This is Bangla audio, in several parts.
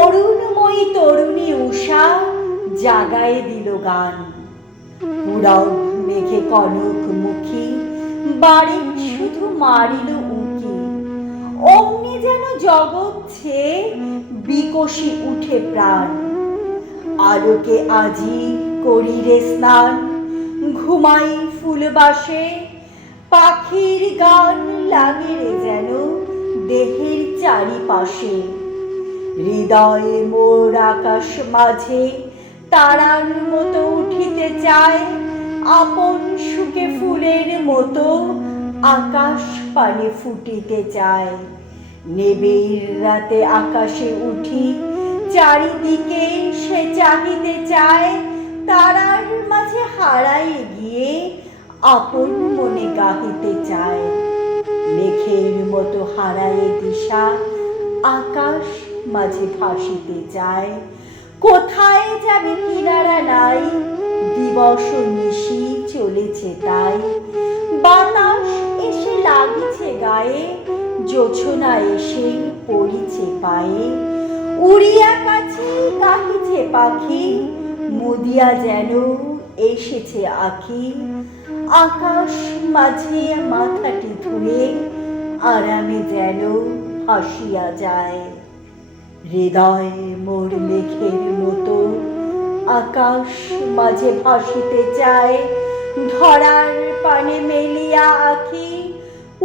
অরুণময়ী তরুণী উষা জাগায় দিল গান। পুরাও মেঘে কনক মুখী বাড়ি শুধু মারিল উকি। অমনি যেন জগৎ ছেয়ে বিকশি উঠে প্রাণ। আলোকে আজি করি রে স্নান, ঘুমাই ফুলবাসে পাখির গান। লাগে রে যেন দেহের চারিপাশে। হৃদয়ে মোর আকাশ মাঝে তারার মতো উঠিতে চায়। আপন সুখে ফুলের মতো আকাশ পানে ফুটিতে চায়। নেবের রাতে আকাশে উঠি, চারিদিকে সে চাহিতে চায়। তারার মাঝে হারায় গিয়ে আপন মনে গাহিতে চায়। মেঘের মতো হারায় দিশা আকাশ মাঝে ভাসিতে যায়। কোথায় যাবে কিনারা নাই, দিবস নিশি চলেছে তাই। বাতাস এসে লাগিছে গায়ে জোছনা এসে পড়িছে পায়ে। উড়িয়া কাছে গাহিছে পাখি, মুদিয়া যেন এসেছে আখি আকাশ মাঝে মাথাটি ধুয়ে আরামে যেন হাসিয়া যায়। হৃদয় মোর মেঘের মতো আকাশ মাঝে ভাসিতে চায়। ধরার পানে মেলিয়া আখি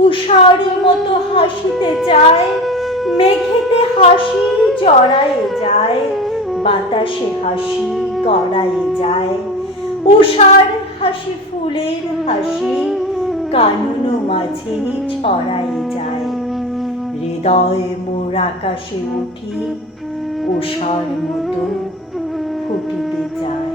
উষার মতো হাসিতে চায়। মেঘেতে হাসি জড়ায়ে যায়, বাতাসে হাসি গড়ায়ে যায়। তুষার হাসি, ফুলের হাসি কানুনো মাঝে ছড়াই যায়। হৃদয় মোর আকাশে উঠি উষার মতো ফুটিতে যায়।